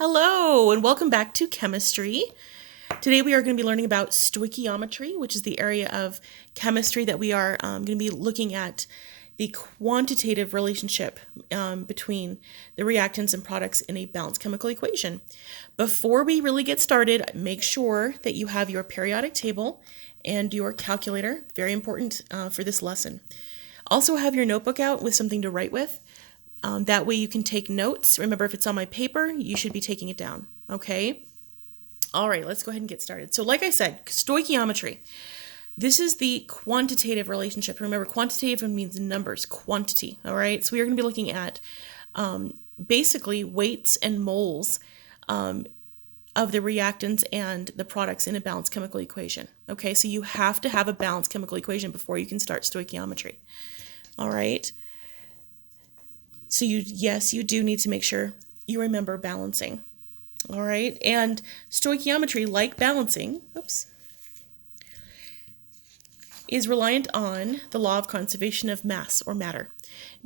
Hello, and welcome back to chemistry. Today we are going to be learning about stoichiometry, which is the area of chemistry that we are going to be looking at the quantitative relationship between the reactants and products in a balanced chemical equation. Before we really get started, make sure that you have your periodic table and your calculator, very important for this lesson. Also have your notebook out with something to write with. That way you can take notes. Remember, if it's on my paper, you should be taking it down, okay? All right, let's go ahead and get started. So like I said, stoichiometry. This is the quantitative relationship. Remember, quantitative means numbers, quantity, all right? So we are going to be looking at basically weights and moles of the reactants and the products in a balanced chemical equation, okay? So you have to have a balanced chemical equation before you can start stoichiometry, all right? So you do need to make sure you remember balancing. All right. And stoichiometry, like balancing, is reliant on the law of conservation of mass or matter.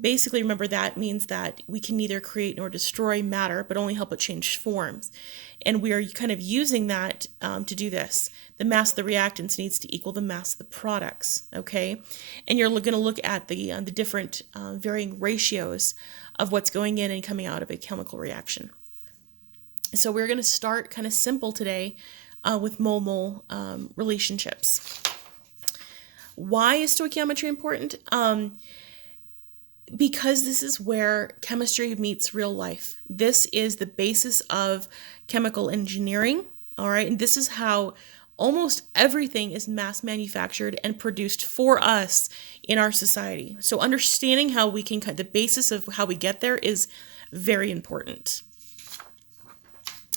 Basically, remember that means that we can neither create nor destroy matter, but only help it change forms. And we are kind of using that to do this. The mass of the reactants needs to equal the mass of the products, okay? And you're going to look at the different varying ratios of what's going in and coming out of a chemical reaction. So we're going to start kind of simple today with mole-mole relationships. Why is stoichiometry important? Because this is where chemistry meets real life. This is the basis of chemical engineering, all right? And this is how almost everything is mass manufactured and produced for us in our society. So understanding how we can, the basis of how we get there is very important.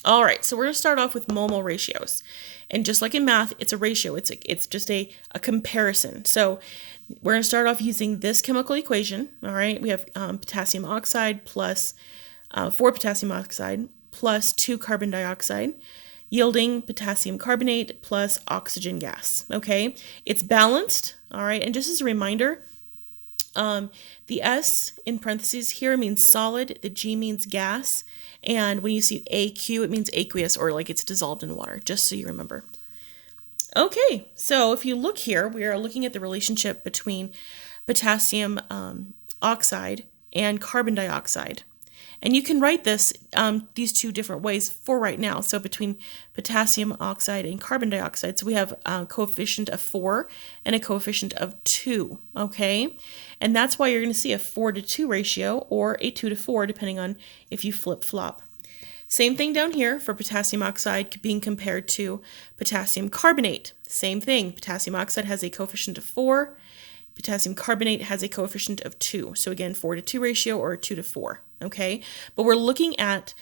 All right, so we're going to start off with mole-mole ratios. And just like in math, it's a ratio. It's just a comparison. So we're going to start off using this chemical equation. All right, we have potassium oxide plus 4 potassium oxide plus 2 carbon dioxide, yielding potassium carbonate plus oxygen gas. Okay, it's balanced. All right, and just as a reminder, the S in parentheses here means solid, the G means gas, and when you see AQ, it means aqueous, or like it's dissolved in water, just so you remember. Okay, so if you look here, we are looking at the relationship between potassium oxide and carbon dioxide. And you can write this these two different ways for right now. So between potassium oxide and carbon dioxide, so we have a coefficient of 4 and a coefficient of 2, okay? And that's why you're going to see a 4:2 ratio or a 2:4, depending on if you flip-flop. Same thing down here for potassium oxide being compared to potassium carbonate. Same thing, potassium oxide has a coefficient of 4, potassium carbonate has a coefficient of 2. So again, 4:2 ratio or 2:4, okay? But we're looking at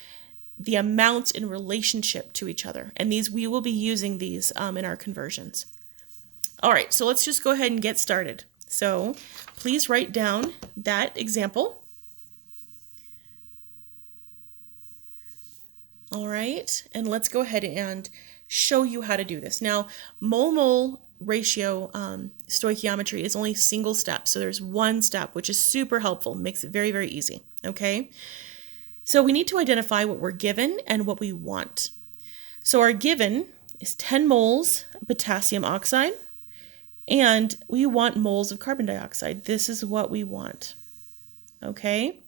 the amounts in relationship to each other. And we will be using these in our conversions. All right, so let's just go ahead and get started. So please write down that example. All right, and let's go ahead and show you how to do this. Now, mole-mole ratio stoichiometry is only single step. So there's one step, which is super helpful, makes it very, very easy, okay? So we need to identify what we're given and what we want. So our given is 10 moles of potassium oxide, and we want moles of carbon dioxide. This is what we want, okay?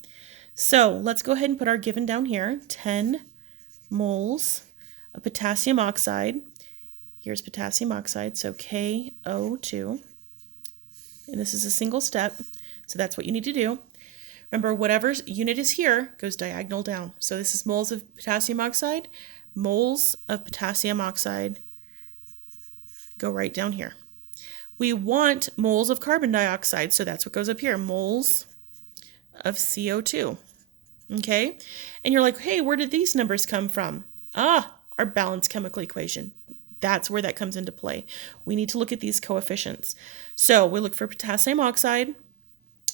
So let's go ahead and put our given down here, 10 moles of potassium oxide. Here's potassium oxide, so KO2. And this is a single step, so that's what you need to do. Remember, whatever unit is here goes diagonal down. So this is moles of potassium oxide. Moles of potassium oxide go right down here. We want moles of carbon dioxide, so that's what goes up here, moles of CO2. Okay? And you're like, hey, where did these numbers come from? Our balanced chemical equation. That's where that comes into play. We need to look at these coefficients. So we look for potassium oxide.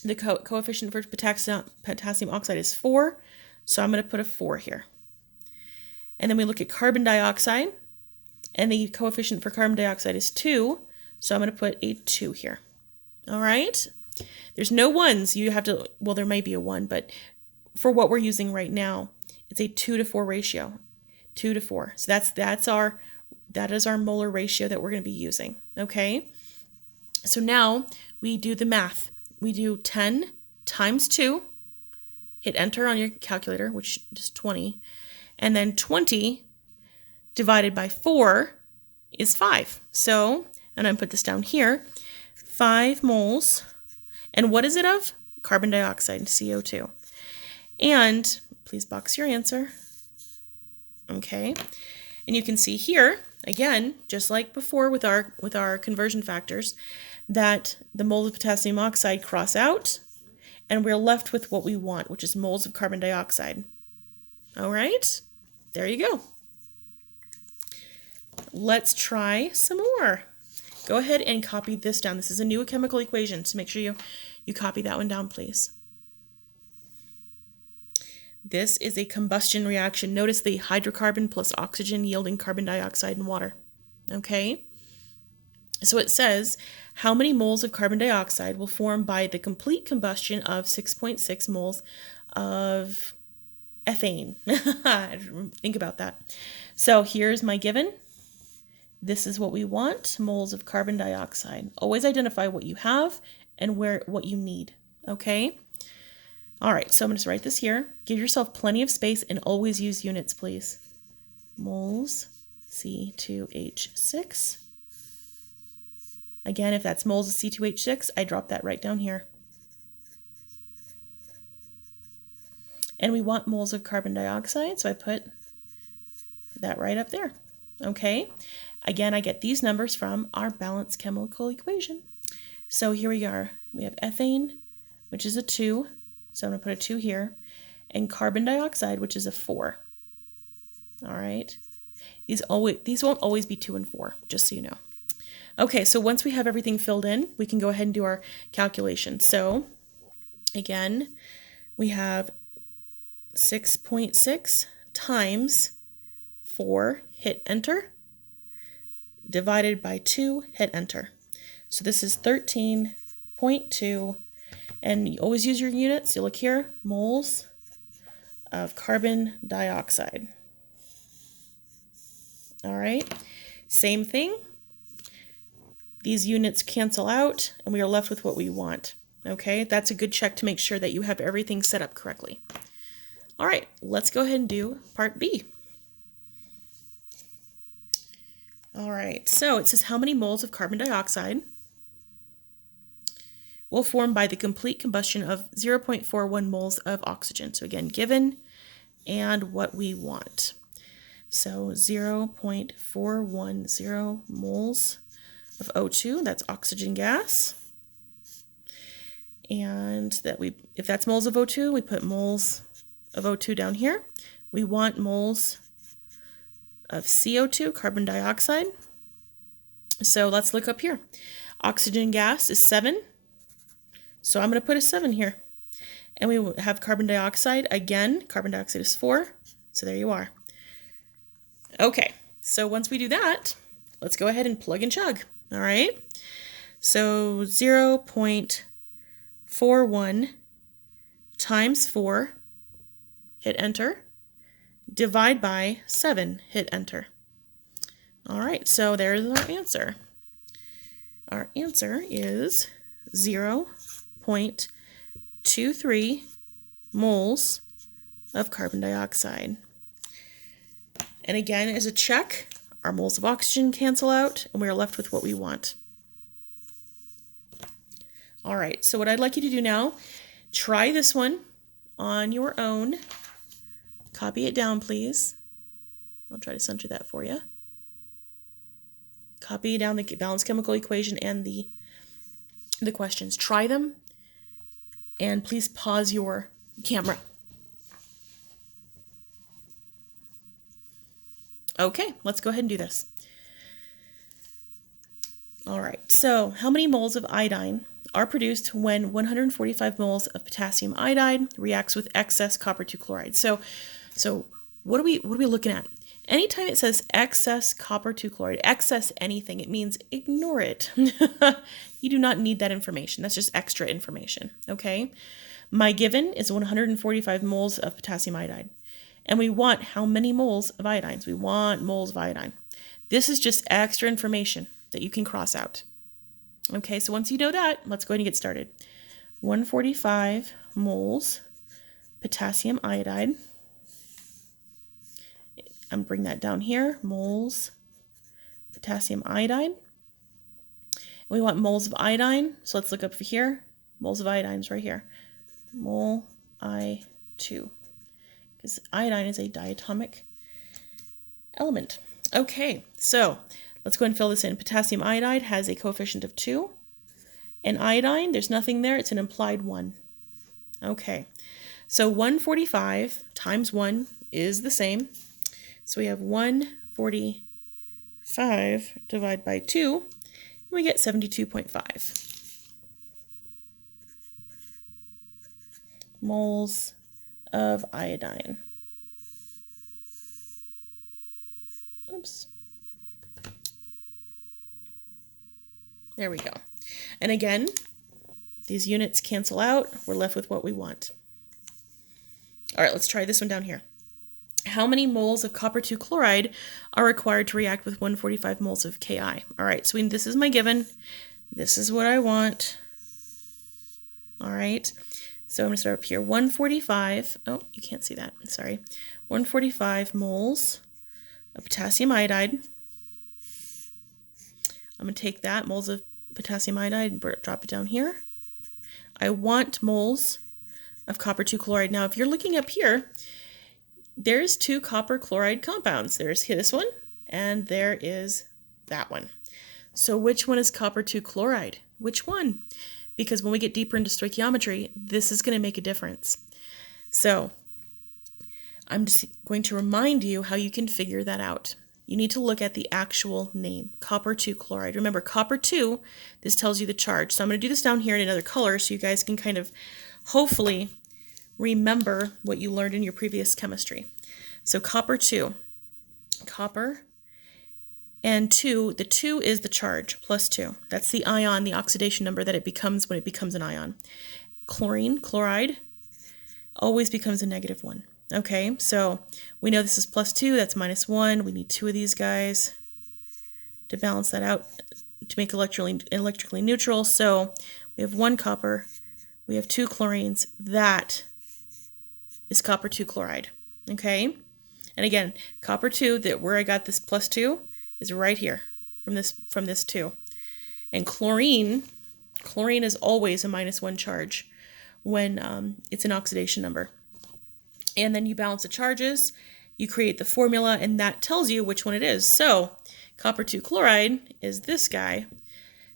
The coefficient for potassium oxide is 4, so I'm going to put a 4 here. And then we look at carbon dioxide, and the coefficient for carbon dioxide is 2, so I'm going to put a 2 here. All right? There's no 1s. You have to, well, there may be a 1, but for what we're using right now, It's a 2 to 4 ratio, 2 to 4. So that is our molar ratio that we're going to be using. Okay. So now we do the math. We do 10 times 2, hit enter on your calculator, which is 20, and then 20 divided by 4 is 5. So, and I'm going to put this down here, 5 moles, and what is it of? Carbon dioxide, CO2. And please box your answer. Okay, and you can see here, again, just like before with our conversion factors, that the moles of potassium oxide cross out, and we're left with what we want, which is moles of carbon dioxide. All right, there you go. Let's try some more. Go ahead and copy this down. This is a new chemical equation, so make sure you copy that one down, please. This is a combustion reaction. Notice the hydrocarbon plus oxygen yielding carbon dioxide and water. Okay? So it says, how many moles of carbon dioxide will form by the complete combustion of 6.6 moles of ethane? Think about that. So here's my given. This is what we want, moles of carbon dioxide. Always identify what you have and what you need. Okay? All right, so I'm going to write this here. Give yourself plenty of space and always use units, please. Moles, C2H6. Again, if that's moles of C2H6, I drop that right down here. And we want moles of carbon dioxide, so I put that right up there. Okay, again, I get these numbers from our balanced chemical equation. So here we are. We have ethane, which is a 2. So I'm going to put a 2 here, and carbon dioxide, which is a 4. All right. These won't always be 2 and 4, just so you know. Okay, so once we have everything filled in, we can go ahead and do our calculation. So again, we have 6.6 times 4, hit enter, divided by 2, hit enter. So this is 13.2. And you always use your units. You look here, moles of carbon dioxide. All right, same thing. These units cancel out, and we are left with what we want. Okay, that's a good check to make sure that you have everything set up correctly. All right, let's go ahead and do part B. All right, so it says how many moles of carbon dioxide will form by the complete combustion of 0.41 moles of oxygen. So again, given and what we want. So 0.410 moles of O2, that's oxygen gas. And if that's moles of O2, we put moles of O2 down here. We want moles of CO2, carbon dioxide. So let's look up here. Oxygen gas is 7. So I'm going to put a 7 here. And we have carbon dioxide. Again, carbon dioxide is 4. So there you are. Okay, so once we do that, let's go ahead and plug and chug. All right. So 0.41 times 4, hit enter, divide by 7, hit enter. All right, so there's our answer. Our answer is 0.23 moles of carbon dioxide. And again, as a check, our moles of oxygen cancel out, and we are left with what we want. All right, so what I'd like you to do now, try this one on your own. Copy it down, please. I'll try to center that for you. Copy down the balanced chemical equation and the questions. Try them, and please pause your camera. Okay, let's go ahead and do this. All right, so how many moles of iodine are produced when 145 moles of potassium iodide reacts with excess copper 2 chloride? So what are we looking at? Anytime it says excess copper 2 chloride, excess anything, it means ignore it. You do not need that information. That's just extra information, okay? My given is 145 moles of potassium iodide. And we want how many moles of iodines? We want moles of iodine. This is just extra information that you can cross out. Okay, so once you know that, let's go ahead and get started. 145 moles potassium iodide. I'm bring that down here, moles potassium iodide. And we want moles of iodine, so let's look up here. Moles of iodine is right here. Mole I2, because iodine is a diatomic element. Okay, so let's go ahead and fill this in. Potassium iodide has a coefficient of 2. And iodine, there's nothing there. It's an implied 1. Okay, so 145 times 1 is the same. So we have 145 divided by 2, and we get 72.5 moles of iodine. Oops. There we go. And again, these units cancel out. We're left with what we want. All right, let's try this one down here. How many moles of copper 2 chloride are required to react with 145 moles of Ki? All right, so this is my given. This is what I want. All right, so I'm going to start up here. 145. Oh, you can't see that. Sorry. 145 moles of potassium iodide. I'm going to take that, moles of potassium iodide, and drop it down here. I want moles of copper 2 chloride. Now, if you're looking up here, there's 2 copper chloride compounds. There's this one, and there is that one. So which one is copper 2 chloride? Which one? Because when we get deeper into stoichiometry, this is going to make a difference. So I'm just going to remind you how you can figure that out. You need to look at the actual name, copper 2 chloride. Remember, copper 2, this tells you the charge. So I'm going to do this down here in another color so you guys can kind of hopefully remember what you learned in your previous chemistry. So copper 2, copper, and 2, the 2 is the charge, plus 2. That's the ion, the oxidation number that it becomes when it becomes an ion. Chlorine, chloride, always becomes a -1. Okay, so we know this is plus 2, that's -1. We need 2 of these guys to balance that out to make electrically neutral. So we have 1 copper, we have 2 chlorines. That is copper 2 chloride. Okay, and again, copper 2, where I got this plus 2, is right here from this 2. And chlorine is always a -1 charge when it's an oxidation number. And then you balance the charges, you create the formula, and that tells you which one it is. So copper 2 chloride is this guy.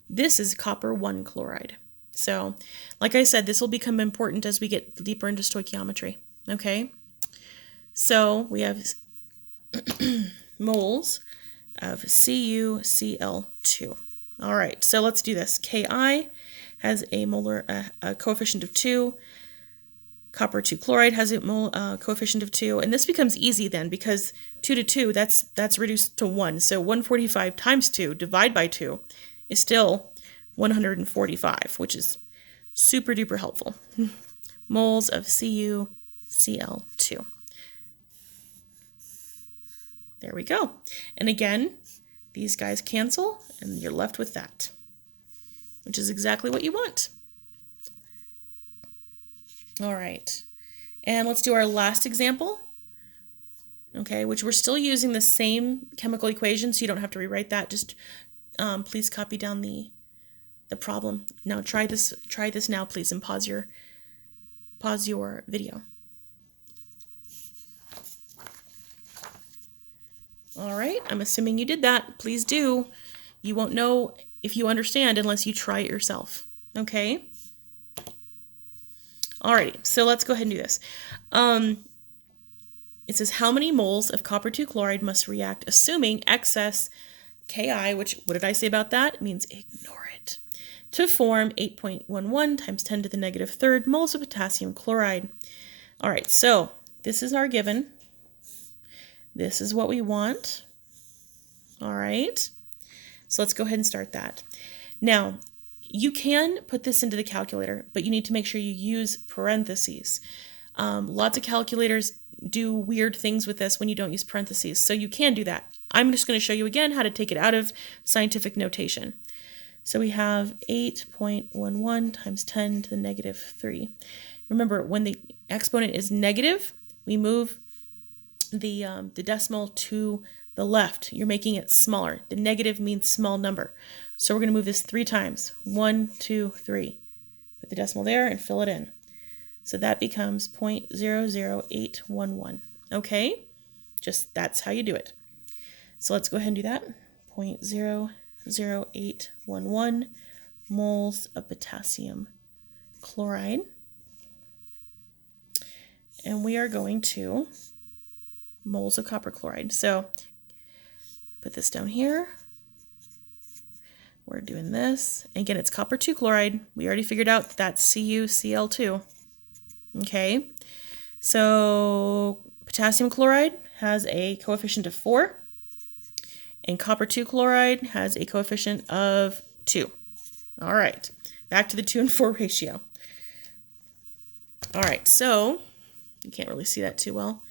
This is copper 1 chloride. So like I said, this will become important as we get deeper into stoichiometry. Okay, so we have moles of CuCl2. All right, so let's do this. Ki has a coefficient of 2. Copper 2 chloride has a coefficient of 2, and this becomes easy then because 2 to 2, that's reduced to 1. So 145 times 2 divided by 2 is still 145, which is super duper helpful. Moles of CuCl2. There we go. And again, these guys cancel, and you're left with that, which is exactly what you want. All right, and let's do our last example, okay, which we're still using the same chemical equation, so you don't have to rewrite that. Just please copy down the problem. Now try this now, please, and pause your video. All right, I'm assuming you did that. Please do. You won't know if you understand unless you try it yourself, okay? Alrighty, so let's go ahead and do this. It says how many moles of copper 2 chloride must react assuming excess Ki, which, what did I say about that? It means ignore it, to form 8.11 times 10 to the -3rd moles of potassium chloride. All right, so this is our given. This is what we want. All right, so let's go ahead and start that. Now, you can put this into the calculator, but you need to make sure you use parentheses. Lots of calculators do weird things with this when you don't use parentheses. So you can do that. I'm just going to show you again how to take it out of scientific notation. So we have 8.11 times 10 to the negative 3. Remember, when the exponent is negative, we move the decimal to the left. You're making it smaller. The negative means small number. So we're going to move this 3 times. 1, 2, 3. Put the decimal there and fill it in. So that becomes 0.00811. Okay? Just that's how you do it. So let's go ahead and do that. 0.00811 moles of potassium chloride. And we are going to moles of copper chloride. So put this down here. We're doing this. Again, it's copper 2 chloride. We already figured out that that's CuCl2. Okay, so potassium chloride has a coefficient of 4, and copper 2 chloride has a coefficient of 2. All right, back to the 2 and 4 ratio. All right, so you can't really see that too well.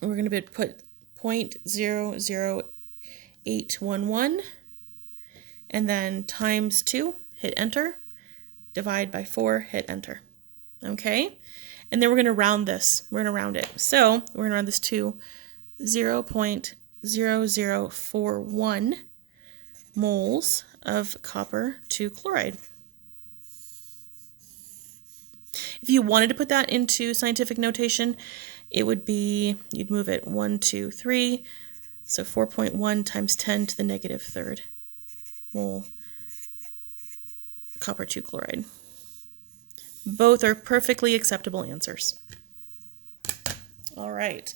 We're going to put 0.00811 and then times 2, hit enter. Divide by 4, hit enter. Okay? And then we're going to round this. We're going to round it. So we're going to round this to 0.0041 moles of copper 2 chloride. If you wanted to put that into scientific notation, it would be, you'd move it 1, 2, 3, so 4.1 times 10 to the negative 3rd mole copper 2 chloride. Both are perfectly acceptable answers. All right.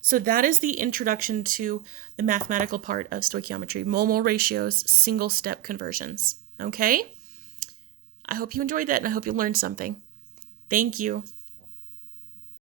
So that is the introduction to the mathematical part of stoichiometry, mole-mole ratios, single-step conversions. Okay? I hope you enjoyed that, and I hope you learned something. Thank you.